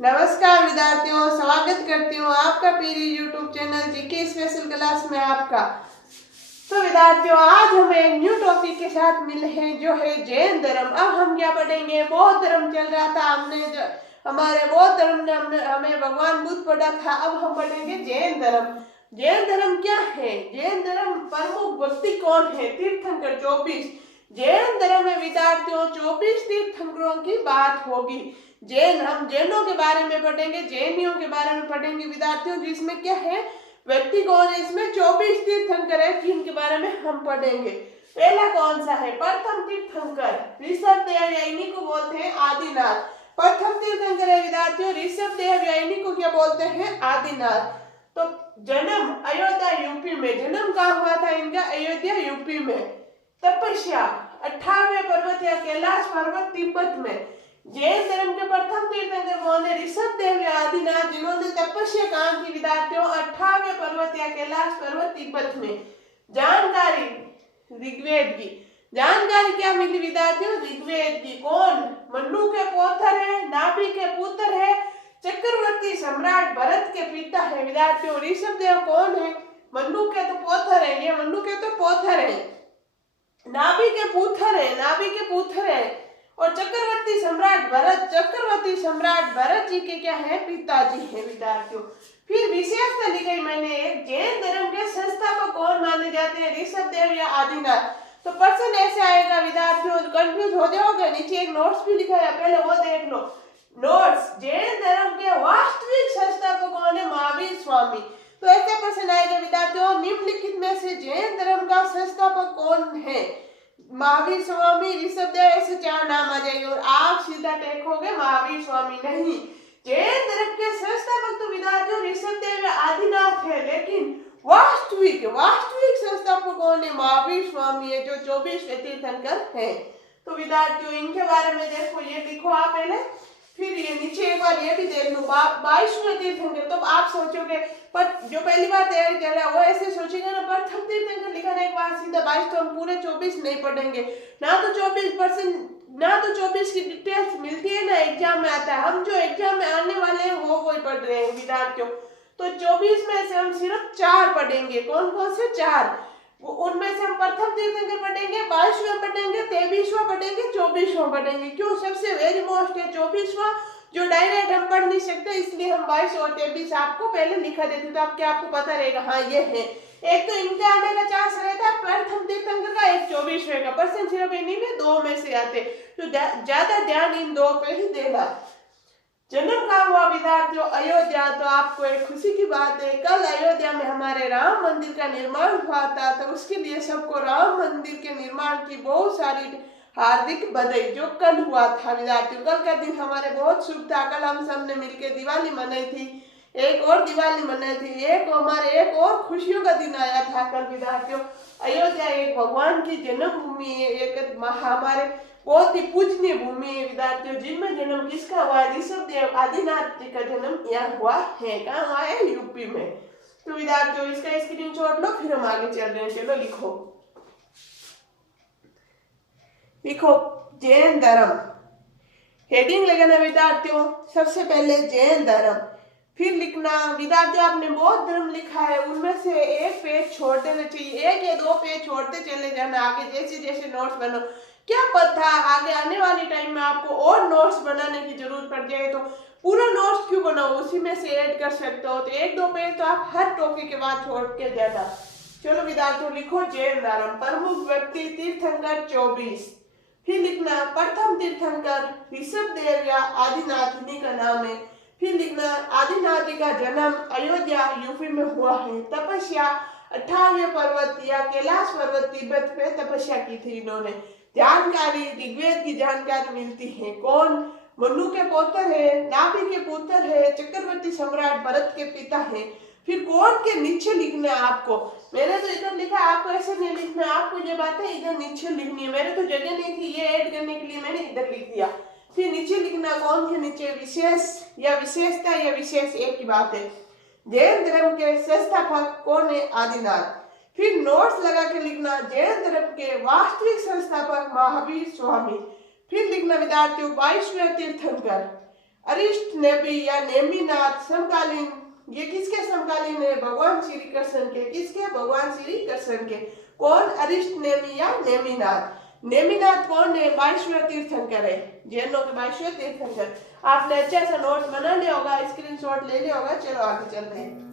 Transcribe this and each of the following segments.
नमस्कार विद्यार्थियों, स्वागत करती हूँ आपका पीरी YouTube channel GK special class में आपका। तो विद्यार्थियों, आज हम एक न्यू टॉपिक के साथ मिले हैं जो है जैन धर्म। अब हम क्या पढ़ेंगे? बौद्ध धर्म चल रहा था, हमने हमारे बौद्ध धर्म ने हमें भगवान बुद्ध पढ़ा था। अब हम पढ़ेंगे जैन धर्म। जैन धर्म क्या है? जैन धर्म प्रमुख व्यक्ति कौन है? तीर्थंकर 24। जैन धर्म में विद्यार्थियों 24 तीर्थंकरों की बात होगी। हम जैनों के बारे में पढ़ेंगे, जैनियों के बारे में पढ़ेंगे विद्यार्थियों, जिसमें क्या है, व्यक्ति कौन है, इसमें 24 तीर्थंकर है जिनके बारे में हम पढ़ेंगे। पहला कौन सा है? प्रथम तीर्थंकर ऋषभदेव, या इन्हीं को बोलते हैं आदिनाथ। प्रथम तीर्थंकर है विद्यार्थियों ऋषभदेव, या इन्हीं को क्या बोलते हैं? आदिनाथ। तो जन्म अयोध्या यूपी में, जन्म कहाँ हुआ था इनका? अयोध्या यूपी में। तपस्या 98वें पर्वत या कैलाश पर्वत तिब्बत में। जैन धर्म के प्रथम तीर्थंकर कौन है? ऋषभदेव या आदिनाथ, जिन्होंने तपस्या काम की विद्यार्थियों 98वें पर्वत या कैलाश पर्वत तिब्बत में। जानकारी ऋग्वेद की। जानकारी क्या मिली विद्यार्थियों? ऋग्वेद की। कौन? मनु के पौत्र है, नाभि के पुत्र है, चक्रवर्ती सम्राट भरत के पिता है विद्यार्थियों। ऋषभदेव कौन है? मनु के तो पौत्र है, ये मनु के तो पौत्र है, नाभि के पुत्र है, नाभि के पुत्र है। और चक्रवर्ती सम्राट भरत जी के क्या है? पिताजी है विद्यार्थियों। फिर विशेषता लिखी मैंने एक, जैन धर्म के संस्थापक कौन माने जाते हैं? ऋषभदेव या आदिनाथ। तो प्रश्न ऐसे आएगा विद्यार्थियों, कंफ्यूज हो जाओगे, नीचे एक नोट्स भी लिखा है, पहले वो देख लो नोट्स। जैन धर्म के वास्तविक संस्थापक कौन है? महावीर स्वामी। तो ऐसे प्रश्न आएगा विद्यार्थियों, निम्नलिखित में से जैन धर्म का संस्थापक कौन है? महावीर स्वामी, ऋषभदेव, ऐसे 4 नाम आ जाएंगे और आप सीधा टेकोगे महावीर स्वामी नहीं। जैन धर्म के संस्थापक तो विद्यार्थियों ऋषभदेव या आदिनाथ है, लेकिन वास्तविक संस्थापक कौन है? महावीर स्वामी है, जो 24 तीर्थंकर है। तो विद्यार्थियों इनके बारे में देखो, ये लिखो आप पहले, फिर ये नीचे एक बार ये भी देख लो 22वें तीर्थंकर। तो आप सोचोगे, पर जो पहली बार तैयारी कर रहा है वो ऐसे सोचेगा ना, प्रथम तीर्थंकर लिखा ना एक बार सीधा 22, तो हम पूरे 24 नहीं पढ़ेंगे ना। तो 24 की डिटेल्स मिलती है ना, एग्जाम में आता है। हम जो एग्जाम में आने वाले हैं वो वही पढ़ रहे हैं विद्यार्थियों। तो 24 में से हम सिर्फ 4 पढ़ेंगे। कौन कौन से? 4। उनमें से हम प्रथम तीर्थंकर पढ़ेंगे, 22वां पढ़ेंगे, 23वां पढ़ेंगे, 24वां पढ़ेंगे। क्यों? सबसे वेरी मोस्ट है 24वां, जो डायरेक्ट हम पढ़ नहीं सकते, इसलिए हम 22 और 23 आपको पहले लिखा देते, तो आपको पता रहेगा हाँ ये है। एक तो इनके आने का चांस रहता है प्रथम तीर्थंकर का, एक 24वें का। परसेंट सिर्फ इन्हीं में 2 में से आते, तो ज्यादा ध्यान इन 2 पे ही देना। जन्म कहाँ हुआ विद्यार्थियों? अयोध्या। तो आपको एक खुशी की बात है, कल अयोध्या में हमारे राम मंदिर का निर्माण हुआ था, तो उसके लिए सबको राम मंदिर के निर्माण की बहुत सारी हार्दिक बधाई, जो कल हुआ था विद्यार्थियों। कल का दिन हमारे बहुत शुभ था। कल हम सब ने मिलकर दिवाली मनाई थी, एक और दिवाली मनाई थी, एक और खुशियों का दिन आया था कल विद्यार्थियों। अयोध्या एक भगवान की जन्मभूमि है, एक हमारे बहुत ही पूजनीय भूमि है विद्यार्थियों, जिनमें जन्म किसका हुआ है? ऋषभदेव आदिनाथ जी का जन्म यहाँ हुआ है। कहाँ हुआ है? यूपी में। तो विद्यार्थियों इसका स्क्रीनशॉट लो, फिर हम आगे चल रहे हैं। चलो लिखो जैन धर्म, हेडिंग लगाना विद्यार्थियों। सबसे पहले जैन धर्म, फिर लिखना विद्यार्थियों, आपने बौद्ध धर्म लिखा है, उनमें से एक पेज छोड़ देना चाहिए, 1 या 2 पेज छोड़ते चले जाना आगे, जैसे जैसे नोट्स बनो। क्या पता आगे आने वाली टाइम में आपको और नोट्स बनाने की जरूरत पड़ जाए, तो पूरा नोट्स क्यों बनाओ, उसी में से ऐड कर सकते हो। तो 1-2 पेज तो आप हर टॉपिक के बाद छोड़ के जाना। चलो विद्यार्थियों लिखो जैन धर्म, प्रमुख व्यक्ति तीर्थंकर 24। फिर लिखना प्रथम तीर्थंकर ऋषभदेव या आदिनाथ, इन्हीं का नाम है। फिर लिखना आदिनाथ जी का जन्म अयोध्या यूपी में हुआ है। तपस्या 98वें पर्वत या कैलाश पर्वत तिब्बत में तपस्या की थी इन्होंने। जानकारी ऋग्वेद की जानकारी मिलती है। कौन? मनु के पौत्र है, नाभि के पुत्र है, चक्रवर्ती सम्राट भरत के पिता है। फिर कौन के नीचे लिखना है आपको, मैंने तो इधर लिखा, आपको ऐसे नहीं लिखना, आपको ये बातें इधर नीचे लिखनी है। मेरे तो जगह नहीं थी ये ऐड करने के लिए, मैंने इधर लिख दिया। फिर नीचे लिखना, कौन के नीचे? विशेष या विशेषता या विशेष, एक ही बात है। जैन धर्म के संस्थापक कौन है? आदिनाथ। फिर नोट्स लगा के लिखना, जैन धर्म के वास्तविक संस्थापक महावीर स्वामी। फिर लिखना विद्यार्थियों 22वें तीर्थंकर अरिष्ट नेमी या नेमिनाथ समकालीन, ये किसके समकालीन है? भगवान श्री कृष्ण के। किसके? भगवान श्री कृष्ण के। कौन? अरिष्ट नेमी या नेमिनाथ। नेमिनाथ कौन है? 22वें तीर्थंकर है, जैनों के 22वें तीर्थंकर। आपने अच्छा सा नोट बना लिया होगा, स्क्रीनशॉट ले लिया होगा। चलो आगे चल रहे हैं।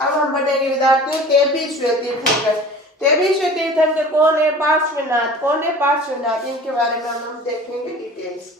अब हम बढ़ेंगे विद्यार्थियों 23वें तीर्थंकर। 23वें तीर्थंकर कौन है? पार्श्वनाथ। कौन है? पार्श्वनाथ। इनके बारे में हम देखेंगे डिटेल्स।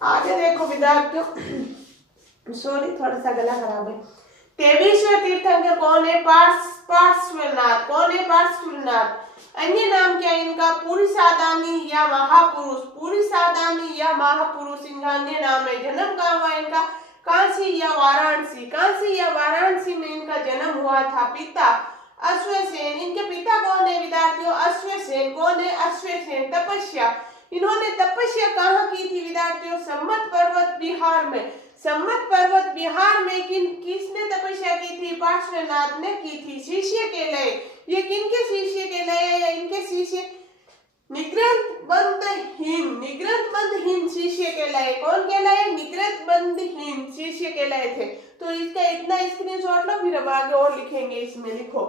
आगे देखो विद्यार्थियों, सॉरी थोड़ा सा गला खराब है। 23वें तीर्थंकर कौन है? पार्श्वनाथ। कौन है? पार्श्वनाथ। अन्य नाम क्या है इनका? पुरुषादानी या महापुरुष। पुरुषादानी या महापुरुष इनका अन्य नाम है। जन्म कहाँ हुआ इनका? काशी या वाराणसी। काशी या वाराणसी में इनका जन्म हुआ था। पिता अश्वसेन। इनके पिता कौन है विद्यार्थियों? अश्वसेन। कौन है? अश्वसेन। तपस्या, इन्होंने तपस्या कहाँ की थी विद्यार्थियों? सम्मत पर्वत बिहार में। सम्मत पर्वत बिहार में किसने तपस्या की थी? पार्श्वनाथ ने की थी। शिष्य कहलाए, ये किनके शिष्य कहलाए? या इनके शिष्य निग्रंथबंधहीन। निग्रंथबंधहीन शिष्य कहलाए। कौन कहलाए? निग्रंथबंधहीन शिष्य कहलाए थे। तो इसका इतना स्क्रीनशॉट लो, फिर हम आगे और लिखेंगे। इसमें लिखो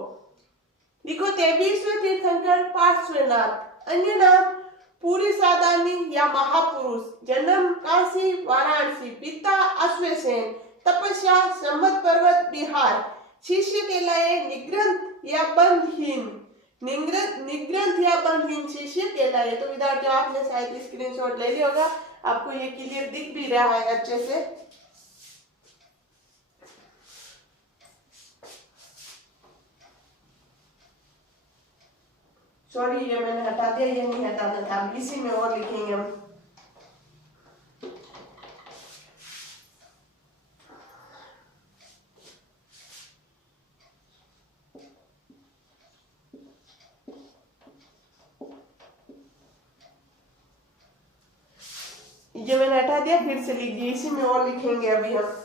23वें तीर्थंकर पार्श्वनाथ। अन्य नाम पुरुषादानी या महापुरुष। जन्म काशी वाराणसी। पिता अश्वसेन। तपस्या सम्मत पर्वत बिहार। शिष्य कहलाए निग्रंथ या बंधहीन। निग्रंथ या बंधहीन शिष्य कहलाए। तो विद्यार्थियों आपने शायद स्क्रीनशॉट ले लिया होगा, आपको ये क्लियर दिख भी रहा है अच्छे से। सॉरी ये मैंने हटा दिया, ये नहीं हटाना था, इसी में और लिखेंगे हम। ये मैंने हटा दिया, फिर से लिख दिया, इसी में और लिखेंगे अभी हम।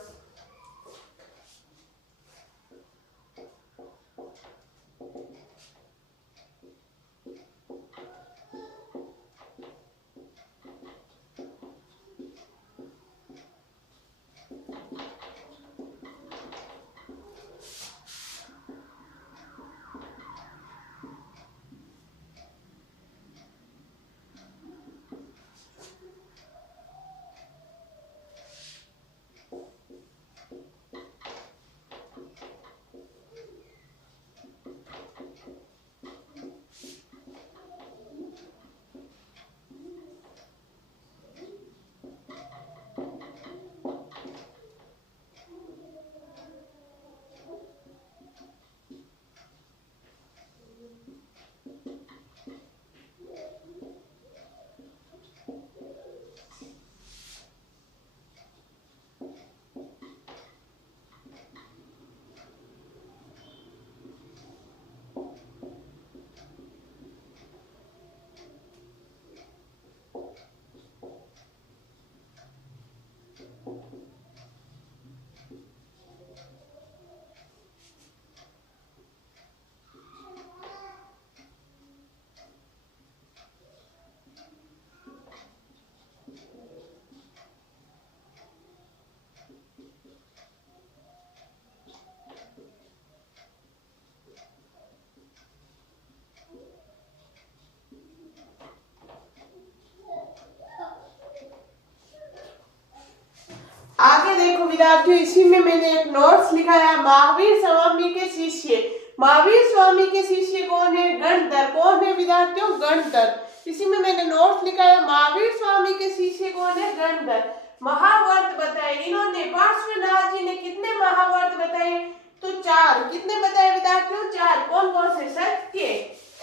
विद्यार्थियों इसी में मैंने एक नोट्स लिखा है, महावीर स्वामी के शिष्य। महावीर स्वामी के शिष्य कौन है? गणधर। कौन है विद्यार्थियों? गणधर। इसी में मैंने नोट्स लिखा है, महावीर स्वामी के शिष्य कौन है? गणधर। महाव्रत बताए इन्होंने, पार्श्वनाथ जी ने कितने महाव्रत बताए? तो 4। कितने बताए विद्यार्थियों? 4। कौन कौन से? सत्य,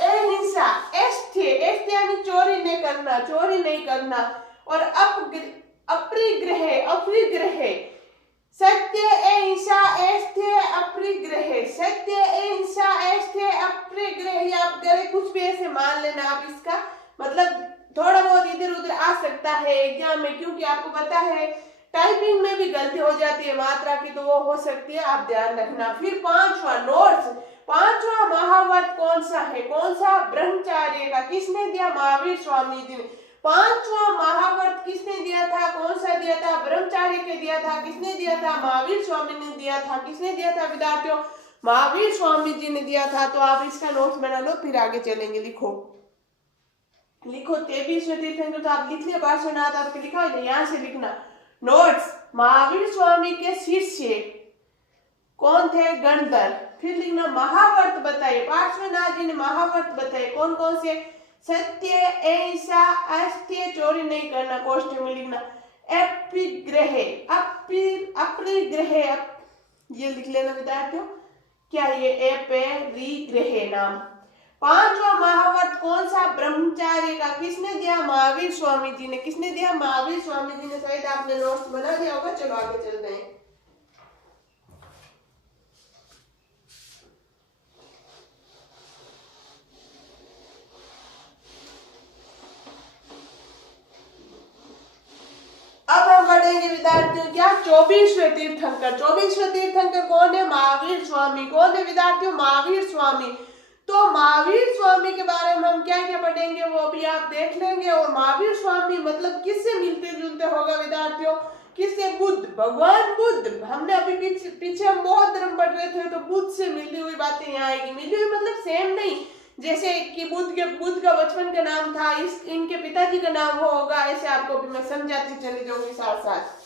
अहिंसा, एस्थ्य यानी चोरी नहीं करना, चोरी नहीं करना, और अपरिग्रह। सत्य, अहिंसा, एस्थ्य, अपरिग्रह। सत्य, अहिंसा, एस्थ्य, अपरिग्रह। या आप गले कुछ भी ऐसे मान लेना, आप इसका मतलब थोड़ा बहुत इधर उधर आ सकता है एग्जाम में, क्योंकि आपको पता है टाइपिंग में भी गलती हो जाती है मात्रा की, तो वो हो सकती है, आप ध्यान रखना। फिर 5वां नोट्स, 5वां महाव्रत कौन सा है? कौन सा? ब्रह्मचर्य का। किसने दिया? महावीर स्वामी जी ने। 5वां महाव्रत किसने दिया था? कौन सा दिया था? ब्रह्मचर्य के दिया था। किसने दिया था? महावीर स्वामी ने दिया था। किसने दिया था विद्यार्थियों? महावीर स्वामी जी ने दिया था। तो आप इसका नोट्स बना लो, फिर आगे चलेंगे। लिखो 23वें तीर्थंकर, तो आप लिख लिया, पार्श्वनाथ आपके लिखा है, यहाँ से लिखना। नोट्स, महावीर स्वामी के शिष्य कौन थे? गणधर। फिर लिखना महाव्रत बताइए, पार्श्वनाथ जी ने महाव्रत बताए कौन कौन से? सत्य, अहिंसा, एस्थ्य, चोरी नहीं करना, कोष्ठक में लिखना। अपरिग्रह, अपरिग्रह, ये लिख लेना विद्यार्थियों, क्या ये? अपरिग्रह नाम। 5वां महाव्रत कौन सा? ब्रह्मचर्य का। किसने दिया? महावीर स्वामी जी ने। किसने दिया? महावीर स्वामी जी ने। शायद आपने नोट्स बना दिया होगा। चलो आगे चल रहे हैं। अब हम बढ़ेंगे विद्यार्थियों क्या? 24वें तीर्थंकर। 24वें तीर्थंकर कौन है? महावीर स्वामी। कौन है विद्यार्थियों? महावीर स्वामी। तो महावीर स्वामी के बारे में हम क्या क्या पढ़ेंगे वो भी आप देख लेंगे। और महावीर स्वामी मतलब किससे मिलते जुलते होगा विद्यार्थियों? किससे? बुद्ध, भगवान बुद्ध। हमने अभी पीछे हम बहुत धर्म पढ़ रहे थे, तो बुद्ध से मिली हुई बातें यहाँ आएगी। मिली हुई मतलब सेम नहीं, जैसे कि बुद्ध का बचपन का नाम था, इनके पिताजी का नाम वो होगा, ऐसे आपको भी मैं समझाती चली जाऊंगी साथ साथ।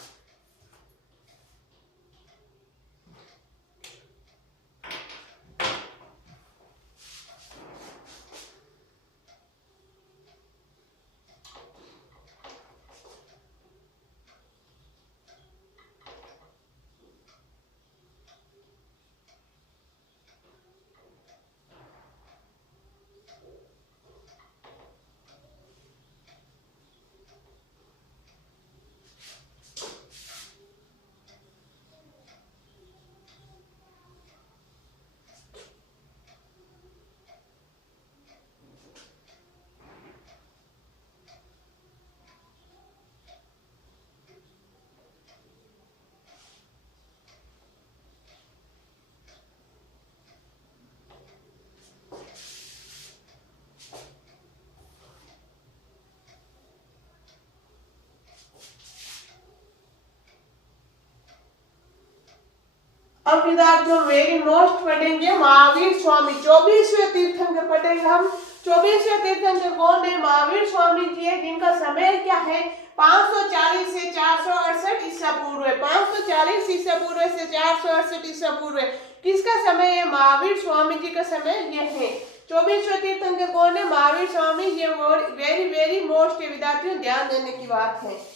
अब विद्यार्थियों वेरी मोस्ट पढ़ेंगे महावीर स्वामी। 24वें तीर्थंकर पढ़ेंगे हम। 24वें तीर्थंकर कौन है? महावीर स्वामी जी है, जिनका समय क्या है? 540 से 468 ईसा पूर्व है। 540 ईसा पूर्व से 468 ईसा पूर्व है। किसका समय है? महावीर स्वामी जी का समय यह है। 24वें तीर्थंकर कौन है? महावीर स्वामी। ये वेरी वेरी मोस्ट विद्यार्थियों ध्यान देने की बात है।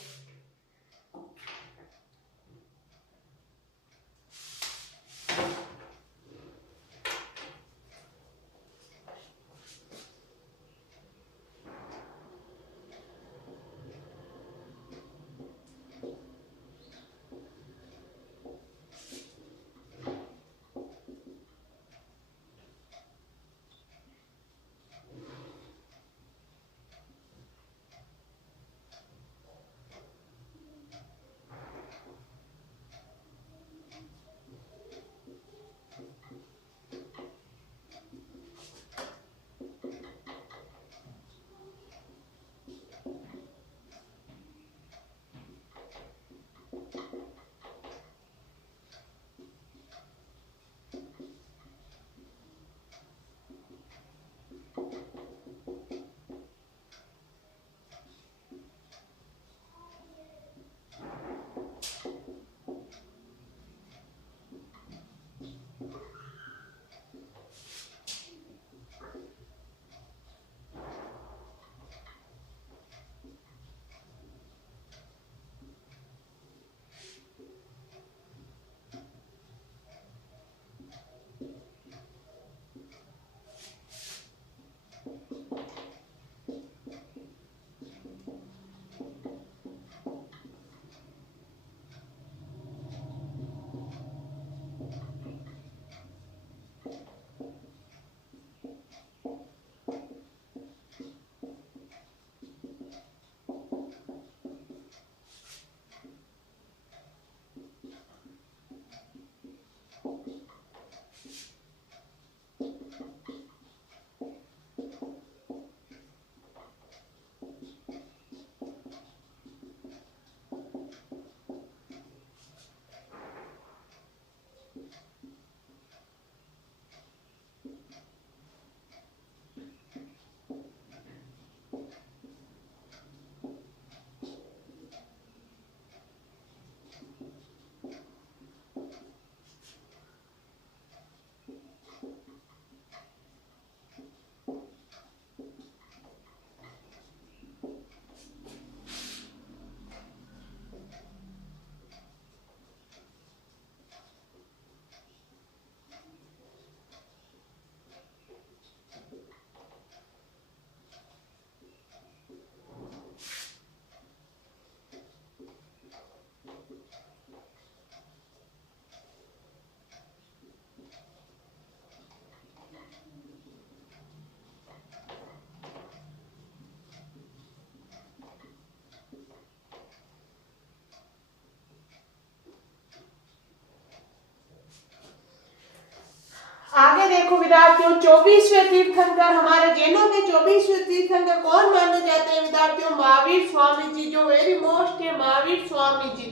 देखो विद्यार्थियों, 24वें तीर्थंकर, हमारे जैनों के 24वें तीर्थंकर कौन माने जाते हैं विद्यार्थियों? महावीर स्वामी जी, जो वेरी मोस्ट है महावीर स्वामी जी,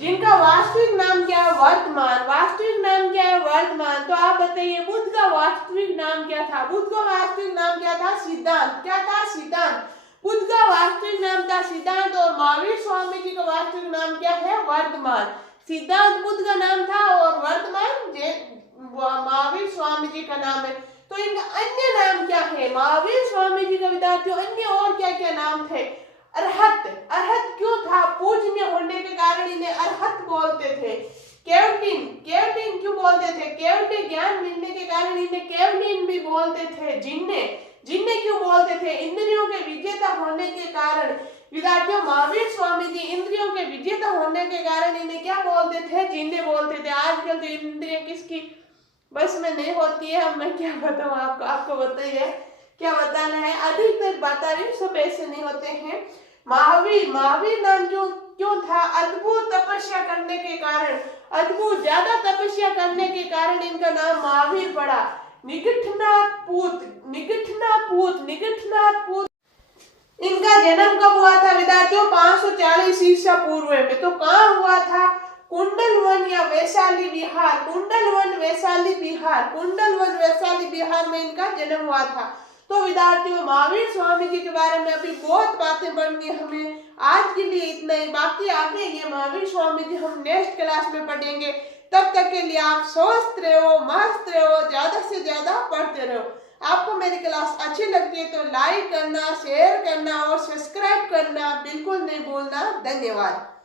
जिनका वास्तविक नाम क्या है? वर्तमान। वास्तविक नाम क्या है? वर्तमान। तो आप बताइए बुद्ध का वास्तविक नाम क्या था? बुद्ध का वास्तविक नाम क्या था? सिद्धांत। क्या था? सिद्धांत। बुद्ध का वास्तविक नाम था सिद्धांत और महावीर स्वामी जी का वास्तविक नाम क्या है? वर्तमान। सिद्धांत बुद्ध का नाम था और वर्तमान महावीर स्वामी जी का नाम है। तो इनका अन्य नाम क्या है? महावीर स्वामी जी का विद्यार्थियों अन्य और क्या क्या नाम थे? अरहत। अरहत क्यों था? पूजनीय होने के कारण इन्हें अरहत बोलते थे। केवटिन। केवटिन क्यों बोलते थे? केवटिन ज्ञान मिलने के कारण इन्हें केवटिन भी बोलते थे। जिन्ने। जिन्ने क्यों बोलते थे? इंद्रियों के विजेता होने के कारण विद्यार्थियों महावीर स्वामी जी इंद्रियों के विजेता होने के कारण इन्हें क्या बोलते थे? जिन्ने बोलते थे। आजकल तो इंद्रिय किसकी बस में नहीं होती है। अब मैं क्या बताऊं आपको, आपको बताइए क्या बताना है। अधिकतर बातारी सब ऐसे नहीं होते हैं। महावीर। महावीर नाम जो क्यों था? अद्भुत तपस्या करने के कारण, अद्भुत ज्यादा तपस्या करने के कारण इनका नाम महावीर पड़ा। निगठनाथ पूत। निगठनाथ पूत। निगठनाथ पूत इनका जन्म कब हुआ था विद्यार्थियों? 540 ईसा पूर्व में। तो कहाँ हुआ था? कुंडलवन या वैशाली बिहार। कुंडलवन वैशाली बिहार। कुंडलवन वैशाली बिहार में इनका जन्म हुआ था। तो विद्यार्थियों महावीर स्वामी जी के बारे में अभी बहुत बातें बढ़नी हमें। आज के लिए इतना ही, बाकी आगे ये महावीर स्वामी जी हम नेक्स्ट क्लास में पढ़ेंगे। तब तक के लिए आप स्वस्थ रहो, मस्त रहो, ज्यादा से ज्यादा पढ़ते रहो। आपको मेरी क्लास अच्छी लगती है तो लाइक करना, शेयर करना और सब्सक्राइब करना बिल्कुल नहीं भूलना। धन्यवाद।